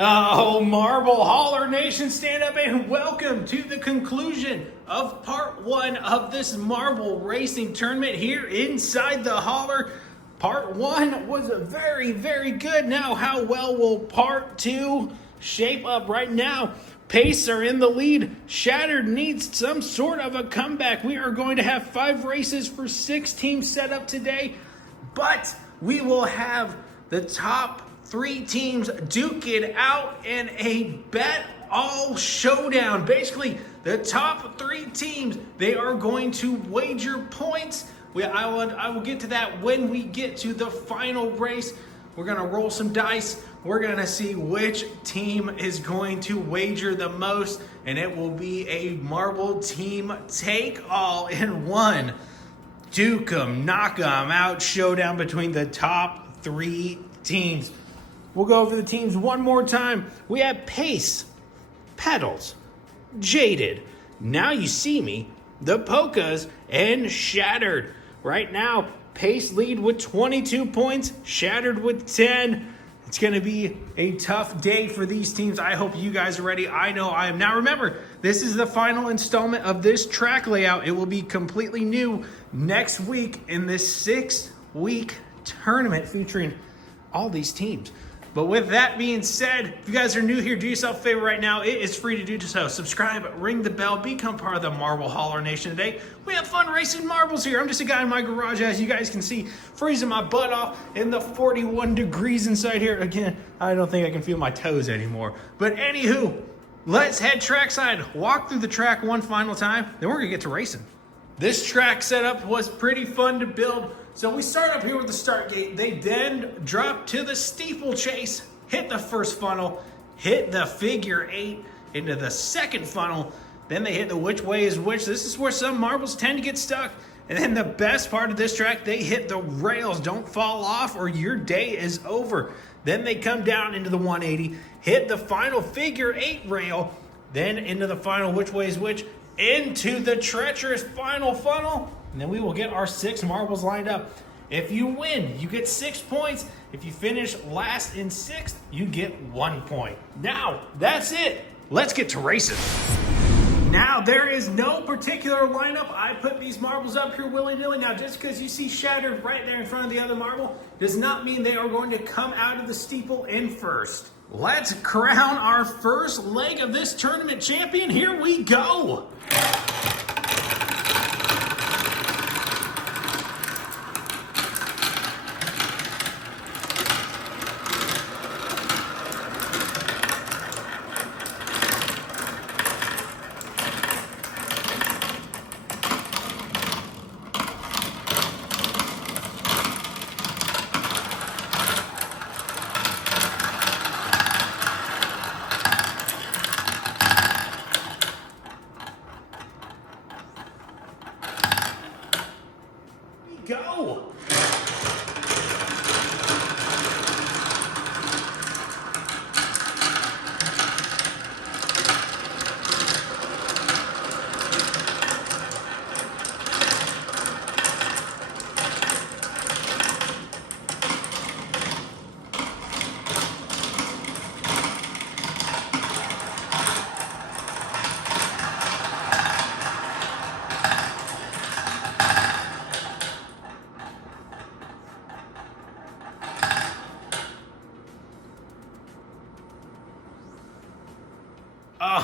Oh, Marble Hauler Nation, stand up and welcome to the conclusion of part one of this marble racing tournament here inside the hauler. Part one was very, very good. Now, how well will part two shape up right now? Pace are in the lead. Shattered needs some sort of a comeback. We are going to have 5 races for 6 teams set up today, but we will have the top 3 teams duke it out in a bet all showdown. Basically, the top 3 teams, they are going to wager points. I will get to that when we get to the final race. We're going to roll some dice. We're going to see which team is going to wager the most, and it will be a marble team take all in one. Duke 'em, knock 'em out showdown between the top 3 teams. We'll go over the teams one more time. We have Pace, Pedals, Jaded, Now You See Me, the Polkas, and Shattered. Right now, Pace lead with 22 points, Shattered with 10. It's going to be a tough day for these teams. I hope you guys are ready. I know I am. Now remember, this is the final installment of this track layout. It will be completely new next week in this 6-week tournament featuring all these teams. But with that being said, if you guys are new here, do yourself a favor right now. It is free to do so. Subscribe, ring the bell, become part of the Marble Hauler Nation today. We have fun racing marbles here. I'm just a guy in my garage, as you guys can see, freezing my butt off in the 41 degrees inside here. Again, I don't think I can feel my toes anymore. But anywho, let's head trackside, walk through the track one final time, then we're going to get to racing. This track setup was pretty fun to build. So we start up here with the start gate. They then drop to the steeplechase, hit the first funnel, hit the figure 8 into the second funnel. Then they hit the which way is which. This is where some marbles tend to get stuck. And then the best part of this track, they hit the rails. Don't fall off or your day is over. Then they come down into the 180, hit the final figure 8 rail, then into the final which way is which, into the treacherous final funnel. And then we will get our 6 marbles lined up. If you win, you get 6 points. If you finish last in 6th, you get 1 point. Now, that's it. Let's get to racing. Now, there is no particular lineup. I put these marbles up here willy-nilly. Now, just because you see Shattered right there in front of the other marble does not mean they are going to come out of the steeple in first. Let's crown our first leg of this tournament champion. Here we go. Go!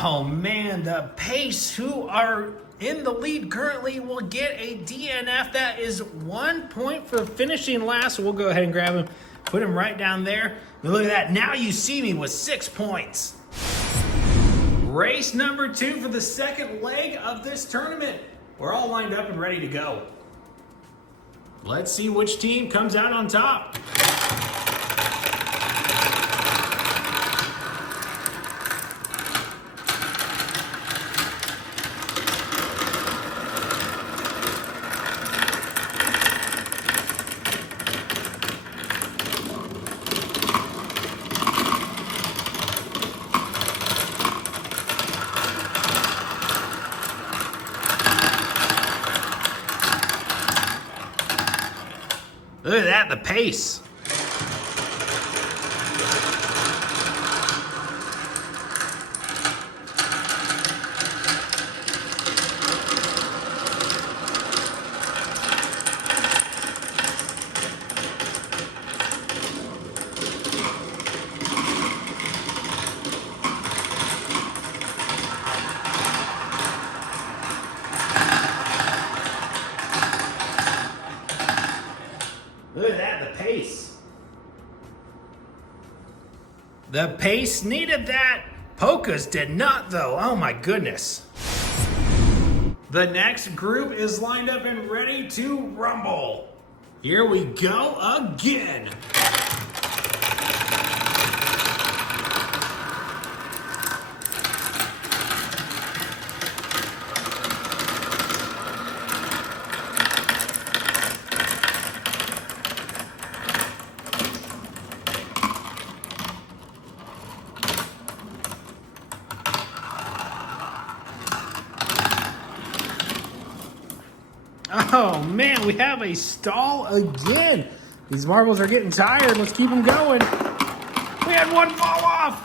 Oh man, the Pace, who are in the lead currently, will get a DNF. That is 1 point for finishing last. So we'll go ahead and grab him, put him right down there. But look at that. Now You See Me with 6 points. Race number 2 for the second leg of this tournament. We're all lined up and ready to go. Let's see which team comes out on top. Look at that, the Pace. The Pace needed that. Polkas did not, though. Oh my goodness. The next group is lined up and ready to rumble. Here we go again. Oh man, we have a stall again. These marbles are getting tired. Let's keep them going. We had one fall off.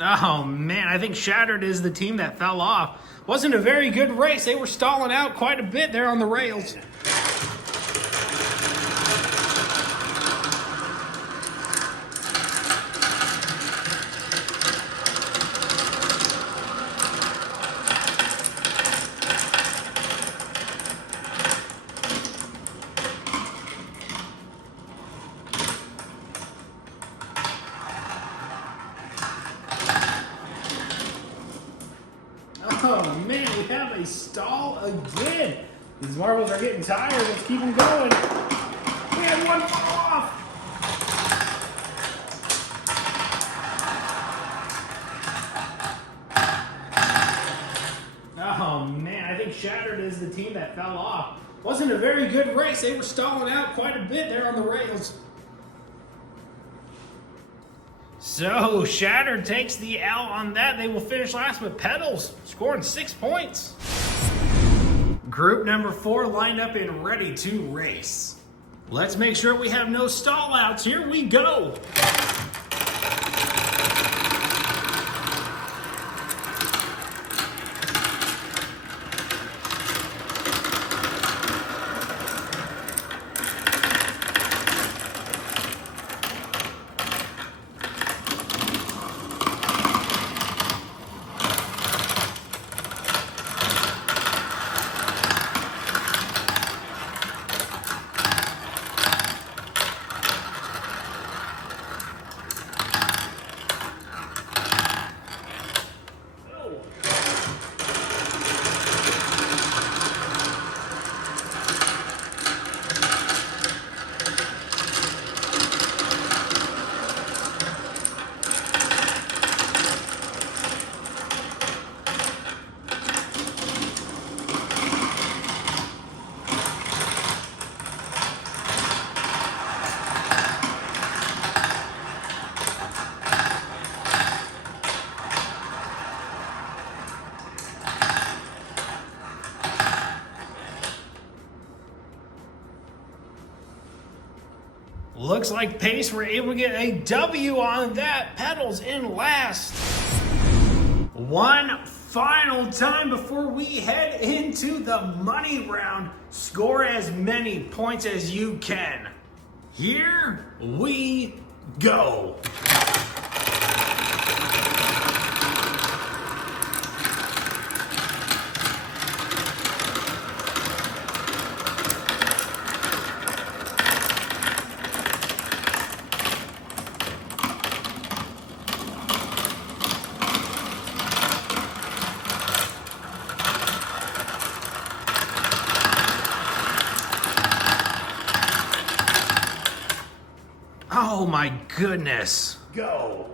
Oh man, I think Shattered is the team that fell off. Wasn't a very good race. They were stalling out quite a bit there on the rails. Oh man, we have a stall again. These marbles are getting tired. Let's keep them going. We had one fall off. Oh man, I think Shattered is the team that fell off. Wasn't a very good race. They were stalling out quite a bit there on the rails. So, Shattered takes the L on that. They will finish last with Pedals, scoring 6 points. Group number 4 lined up and ready to race. Let's make sure we have no stall outs. Here we go. Looks like Pace were able to get a W on that. Pedals in last. One final time before we head into the money round. Score as many points as you can. Here we go. Oh my goodness. Go.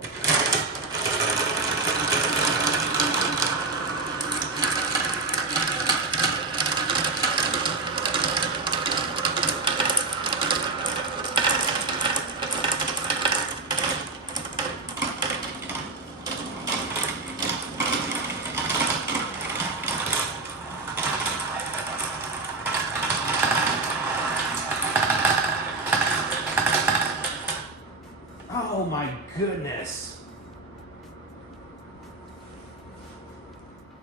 Oh my goodness.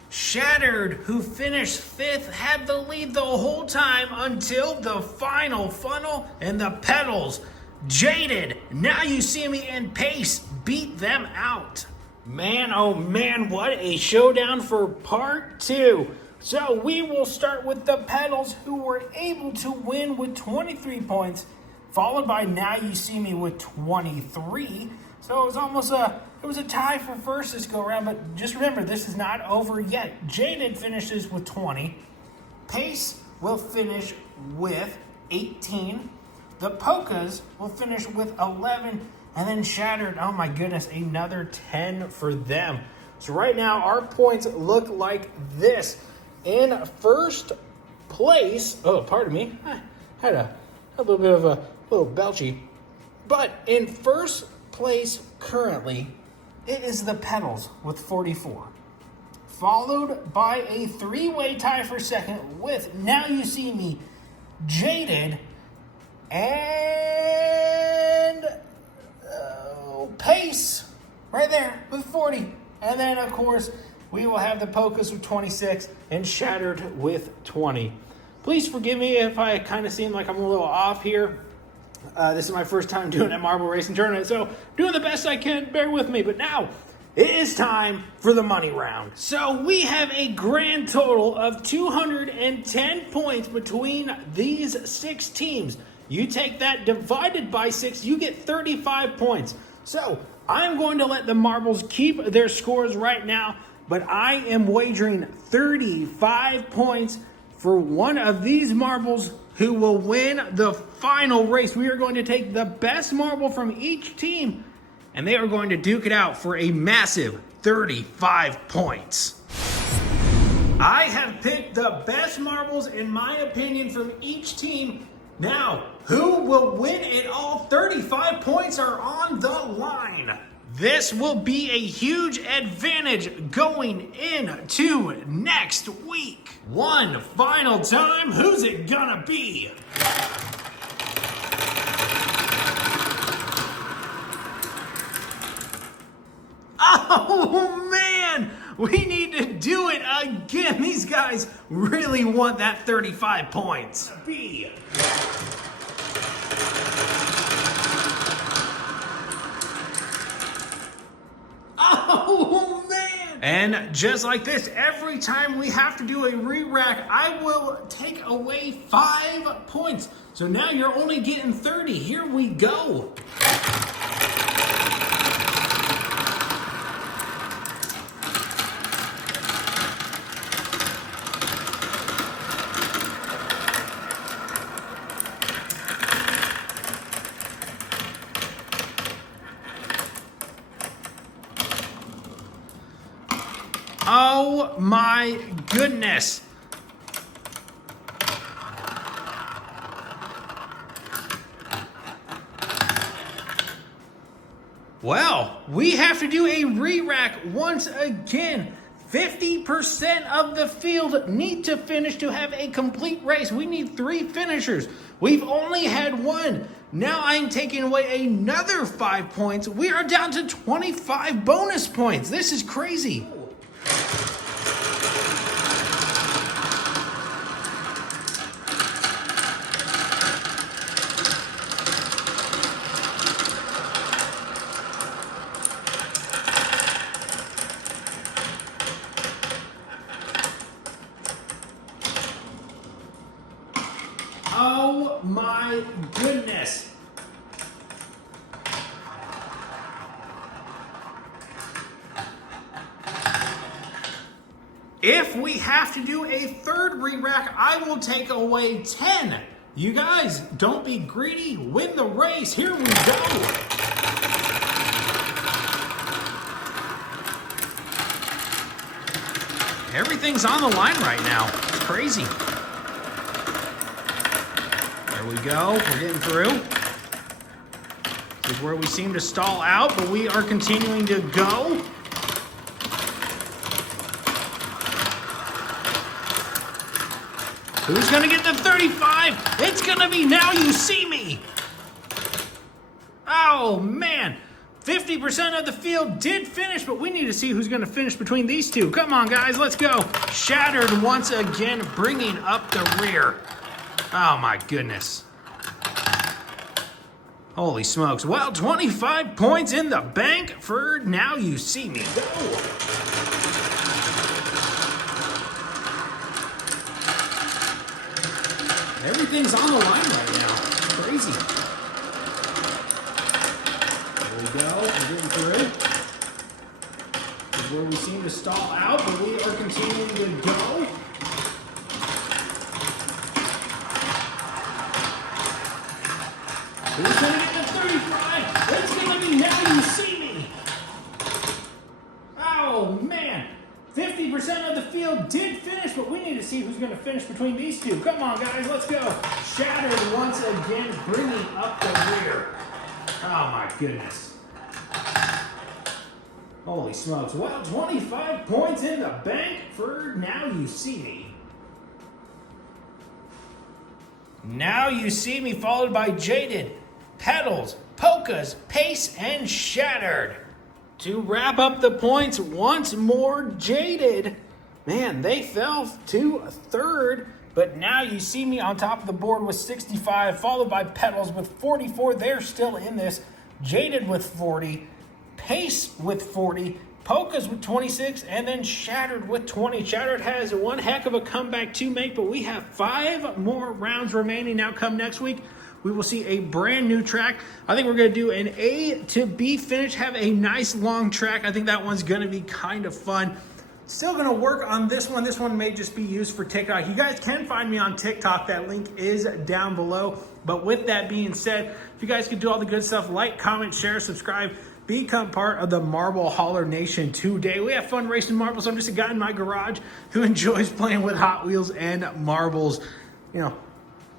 Shattered, who finished 5th, had the lead the whole time until the final funnel and the pedals. Jaded, Now You See Me, and Pace beat them out. Man, oh man, what a showdown for part 2. So we will start with the Pedals, who were able to win with 23 points, followed by Now You See Me with 23. So it was a tie for first this go around, but just remember, this is not over yet. Jaded finishes with 20. Pace will finish with 18. The Polkas will finish with 11. And then Shattered, oh my goodness, another 10 for them. So right now, our points look like this. In first place, oh, pardon me, I had a little bit of a little belchy. But in first place currently, it is the Pedals with 44. Followed by a three-way tie for second with Now You See Me, Jaded, and Pace right there with 40. And then, of course, we will have the Polkas with 26 and Shattered with 20. Please forgive me if I kind of seem like I'm a little off here. This is my first time doing a marble racing tournament, so doing the best I can. Bear with me. But now it is time for the money round. So we have a grand total of 210 points between these 6 teams. You take that divided by 6, you get 35 points. So I'm going to let the marbles keep their scores right now, but I am wagering 35 points for one of these marbles who will win the final race. We are going to take the best marble from each team, and they are going to duke it out for a massive 35 points. I have picked the best marbles, in my opinion, from each team. Now, who will win it all? 35 points are on the line. This will be a huge advantage going into next week. One final time, who's it gonna be? Oh man, we need to do it again. These guys really want that 35 points. B. Oh man! And just like this, every time we have to do a re-rack, I will take away 5 points. So now you're only getting 30. Here we go. Oh my goodness. Well, we have to do a re-rack once again. 50% of the field need to finish to have a complete race. We need 3 finishers. We've only had 1. Now I'm taking away another 5 points. We are down to 25 bonus points. This is crazy. Oh my goodness. If we have to do a third re-rack, I will take away 10. You guys, don't be greedy. Win the race. Here we go. Everything's on the line right now. It's crazy. There we go. We're getting through. This is where we seem to stall out, but we are continuing to go. Who's going to get the 35? It's going to be Now You See Me. Oh, man. 50% of the field did finish, but we need to see who's going to finish between these two. Come on, guys. Let's go. Shattered once again, bringing up the rear. Oh, my goodness. Holy smokes. Well, 25 points in the bank for Now You See Me. Go. Everything's on the line right now. Crazy. There we go. We're getting through. This is where we seem to stall out, but we are continuing to go. Who's going to get the 35? It's going to be Now You See Me. Oh, man. 50% of the field did finish, but we need to see who's going to finish between these two. Come on, guys, let's go. Shattered once again, bringing up the rear. Oh, my goodness. Holy smokes. Well, 25 points in the bank for Now You See Me. Now You See Me, followed by Jaded, Petals, Polkas, Pace, and Shattered. To wrap up the points once more, Jaded. Man, they fell to third, but Now You See Me on top of the board with 65, followed by Petals with 44. They're still in this. Jaded with 40, Pace with 40, Polkas with 26, and then Shattered with 20. Shattered has one heck of a comeback to make, but we have 5 more rounds remaining. Now come next week, we will see a brand new track. I think we're going to do an A to B finish, have a nice long track. I think that one's going to be kind of fun. Still going to work on this one. This one may just be used for TikTok. You guys can find me on TikTok. That link is down below. But with that being said, if you guys can do all the good stuff, like, comment, share, subscribe, become part of the Marble Hauler Nation today. We have fun racing marbles. I'm just a guy in my garage who enjoys playing with Hot Wheels and marbles. You know,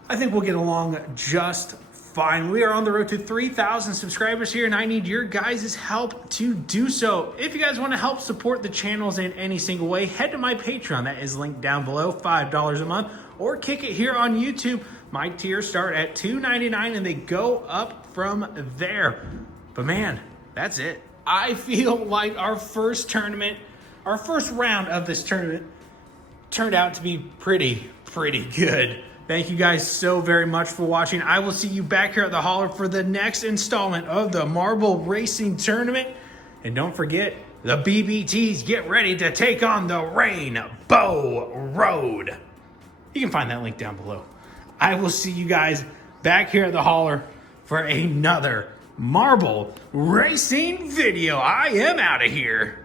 I think we'll get along just fine. We are on the road to 3,000 subscribers here, and I need your guys' help to do so. If you guys want to help support the channels in any single way, head to my Patreon. That is linked down below, $5 a month, or kick it here on YouTube. My tiers start at $2.99, and they go up from there. But man, that's it. I feel like our first round of this tournament turned out to be pretty good. Thank you guys so very much for watching. I will see you back here at the Hauler for the next installment of the Marble Racing Tournament. And don't forget, the BBTs get ready to take on the Rainbow Road. You can find that link down below. I will see you guys back here at the Hauler for another Marble Racing video. I am out of here.